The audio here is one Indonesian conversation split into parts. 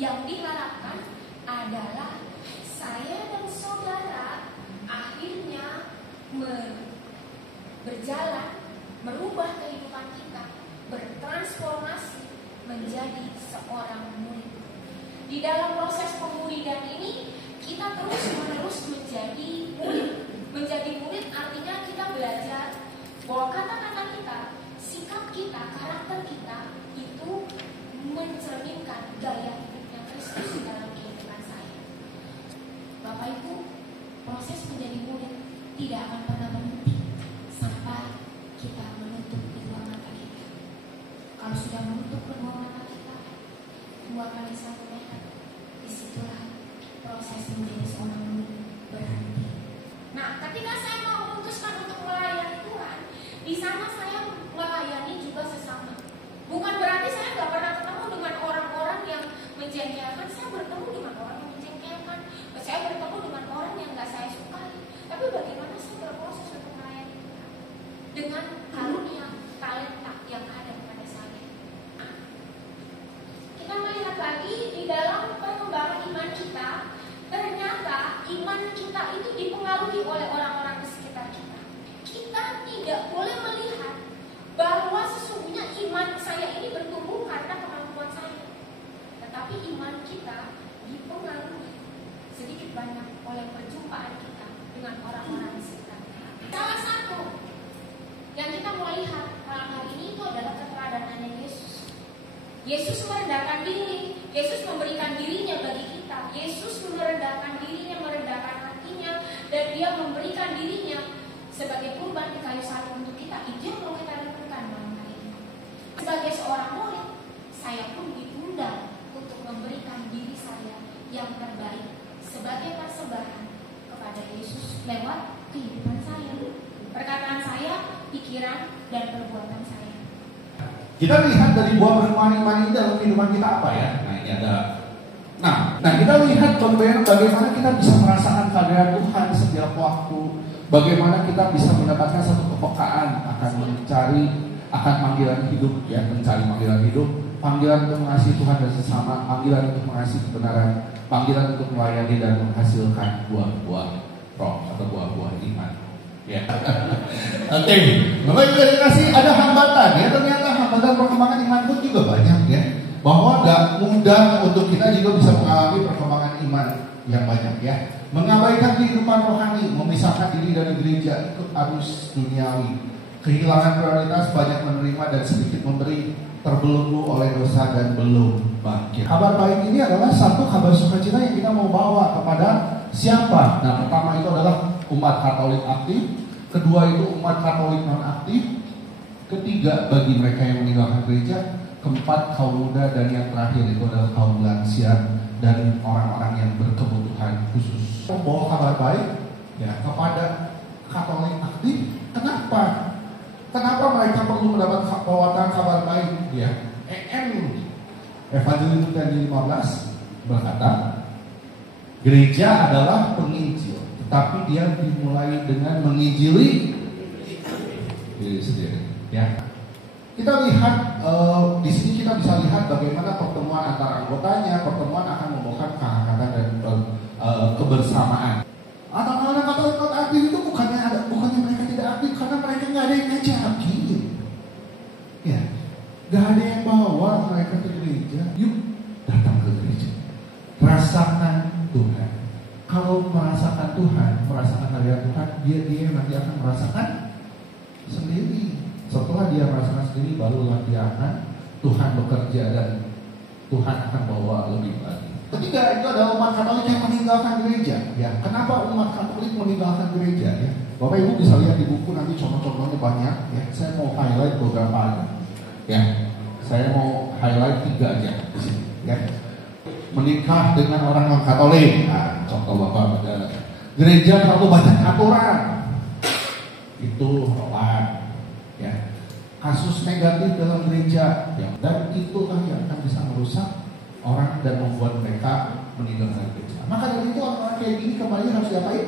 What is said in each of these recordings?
Yang diharapkan adalah saya dan saudara akhirnya berjalan, merubah kehidupan kita, bertransformasi menjadi seorang murid. Di dalam proses pemuridan ini kita terus-menerus menjadi murid. Menjadi murid artinya kita belajar bahwa kata-kata kita, sikap kita, karakter kita itu mencerminkan gaya hidupnya Kristus dalam kehidupan saya. Bapak Ibu, proses menjadi murid tidak akan pernah berhenti sampai kita menutup kedua mata kita. Kalau sudah menutup kedua mata kita, 2 kali 1 meter, disitulah proses menjadi seorang murid berhenti. Nah, ketika saya mau memutuskan untuk melayani Tuhan, di sana saya melayani juga sesama. Bukan berarti saya nggak pernah ketemu dengan orang-orang yang menjengkelkan. Saya bertemu dengan orang yang menjengkelkan. Saya bertemu dengan orang yang nggak saya sukai. Tapi bagaimana saya berproses untuk melayani Tuhan dengan karunia talenta yang ada pada saya. Nah, kita melihat lagi di dalam perkembangan iman kita. Ternyata iman kita itu dipengaruhi oleh orang-orang di sekitar kita. Kita tidak boleh melihat bahwa sesungguhnya iman saya ini bertumbuh karena kemampuan saya. Tetapi iman kita dipengaruhi sedikit banyak oleh perjumpaan kita dengan orang-orang di sekitar kita. Salah satu yang kita mau lihat malam hari ini itu adalah keteladanan Yesus. Yesus merendahkan diri, Yesus memberikan dirinya bagi kita. Yesus merendahkan dirinya, merendahkan hatinya, dan dia memberikan dirinya sebagai kurban di kayu salib untuk kita. Itu yang mau kita lakukan malam hari ini. Sebagai seorang murid, saya pun diundang untuk memberikan diri saya yang terbaik sebagai persembahan kepada Yesus lewat kehidupan saya, perkataan saya, pikiran, dan perbuatan saya. Kita lihat dari buah bernuan iman ini dalam kehidupan kita apa ya? Nah ini ada. Nah kita lihat contohnya bagaimana kita bisa merasakan kehadiran Tuhan setiap waktu. Bagaimana kita bisa mendapatkan satu kepekaan akan mencari akan panggilan hidup, ya, mencari panggilan hidup, panggilan untuk mengasihi Tuhan dan sesama, panggilan untuk mengasihi kebenaran, panggilan untuk melayani dan menghasilkan buah-buah roh atau buah-buah iman. Ya. Oke, Bapak Ibu dikasih ada hambatan ya, ternyata hambatan perkembangan iman pun juga banyak ya. Bahwa gak mudah untuk kita juga bisa mengalami perkembangan iman yang banyak ya. Mengabaikan kehidupan rohani, memisahkan diri dari gereja, ikut arus duniawi, kehilangan prioritas, banyak menerima dan sedikit memberi, terbelenggu oleh dosa dan belum bangkit. Kabar baik ini adalah satu kabar sukacita yang kita mau bawa kepada siapa? Nah, pertama itu adalah umat Katolik aktif, kedua itu umat Katolik non aktif, ketiga bagi mereka yang meninggalkan gereja, keempat kaum muda, dan yang terakhir itu adalah kaum lansia dan orang-orang yang berkebutuhan khusus. Membawa kabar baik ya kepada Katolik aktif. Kenapa? Kenapa mereka perlu mendapat bawaan kabar baik? Ya, Evangelium 15 berkata, gereja adalah penginjil, tetapi dia dimulai dengan menginjili diri sendiri. Ya, kita lihat di sini kita bisa lihat bagaimana pertemuan antara anggotanya, pertemuan akan membawakan kehangatan dan kebersamaan. Anak-anak Katolik aktif itu bukannya mereka tidak aktif karena mereka nggak ada yang ngajak aktif. Ya, nggak ada yang bawa mereka ke gereja. Yuk datang ke gereja, rasakan Tuhan. Kalau merasakan Tuhan, merasakan hadirat Tuhan, dia nanti akan merasakan sendiri. Setelah dia merasakan sendiri, barulah dia akan Tuhan bekerja dan Tuhan akan bawa lebih lagi. Ketiga itu adalah umat Katolik yang meninggalkan gereja. Ya, kenapa umat Katolik meninggalkan gereja? Ya, Bapak Ibu bisa lihat di buku nanti contoh-contohnya banyak. Ya, saya mau highlight beberapa aja. Ya, saya mau highlight 3 aja di sini. Ya, menikah dengan orang non Katolik. Nah, contoh Bapak ada gereja terlalu banyak aturan. Itu rolan. Ya, kasus negatif dalam gereja. Ya, dan itulah yang akan bisa merusak orang dan membuat mereka meninggalkan gereja. Maka dari itu orang-orang kayak gini kembali harus diapain?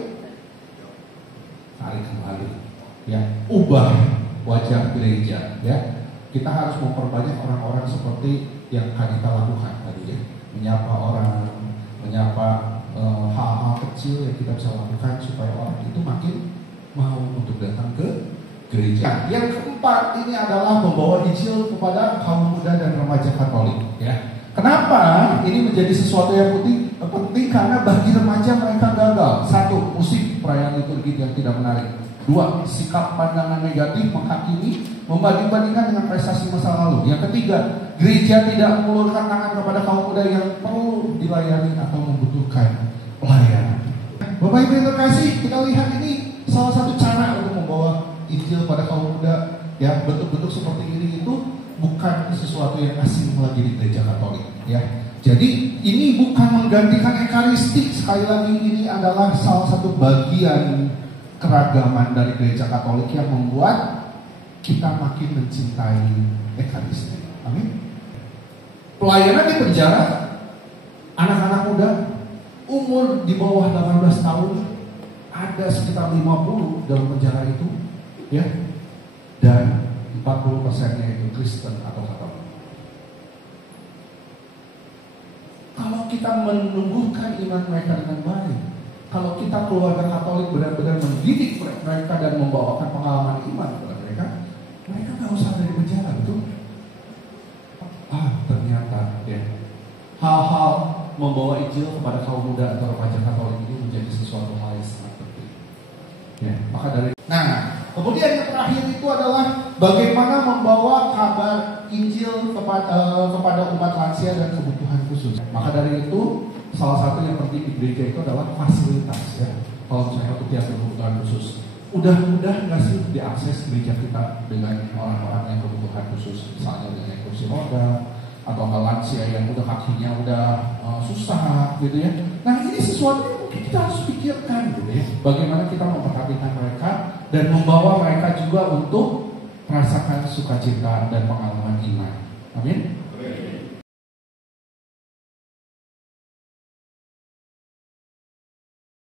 Tarik kembali, ya, ubah wajah gereja, ya. Kita harus memperbanyak orang-orang seperti yang kita lakukan tadi, ya, menyapa orang, menyapa hal-hal kecil yang kita bisa lakukan supaya orang itu makin mau untuk datang ke gereja. Yang keempat ini adalah membawa Injil kepada kaum muda dan remaja Katolik. Ya, kenapa ini menjadi sesuatu yang penting? Karena bagi remaja mereka gagal. Satu, musik perayaan liturgi yang tidak menarik. Dua, sikap pandangan negatif menghakimi, membanding-bandingkan dengan prestasi masa lalu. Yang ketiga, gereja tidak mengulurkan tangan kepada kaum muda yang perlu dilayani atau membutuhkan pelayanan. Bapak Ibu yang terkasih, kita lihat ini salah satu cara untuk membawa Injil pada kaum muda. Ya, bentuk-bentuk seperti ini itu bukan sesuatu yang asing lagi di gereja Katolik. Ya, jadi ini bukan menggantikan Ekaristik. Sekali lagi ini adalah salah satu bagian keragaman dari gereja Katolik yang membuat kita makin mencintai Ekaristik. Amin. Pelayanan di penjara, anak-anak muda umur di bawah 18 tahun ada sekitar 50 dalam penjara itu, ya, dan 40%-nya itu Kristen atau Katolik. Kalau kita menumbuhkan iman mereka dengan baik, kalau kita keluarga Katolik benar-benar mendidik mereka dan membawakan pengalaman iman kepada mereka, mereka nggak usah ada di penjara, betul? Ternyata ya, hal-hal membawa Injil kepada kaum muda atau remaja Katolik ini menjadi sesuatu hal yang sangat penting. Ya, maka dari kemudian yang terakhir itu adalah bagaimana membawa kabar Injil kepada umat lansia dan kebutuhan khusus. Maka dari itu salah satu yang penting di gereja itu adalah fasilitas, ya. Kalau misalnya untuk tiap kebutuhan khusus, udah nggak sih diakses gereja kita dengan orang-orang yang kebutuhan khusus, misalnya dengan kursi roda atau lansia yang udah kakinya udah susah, gitu ya. Nah, ini sesuatu yang mungkin kita harus pikirkan, gitu ya. Bagaimana kita memperhatikan mereka dan membawa mereka juga untuk merasakan sukacita dan pengalaman iman. Amin.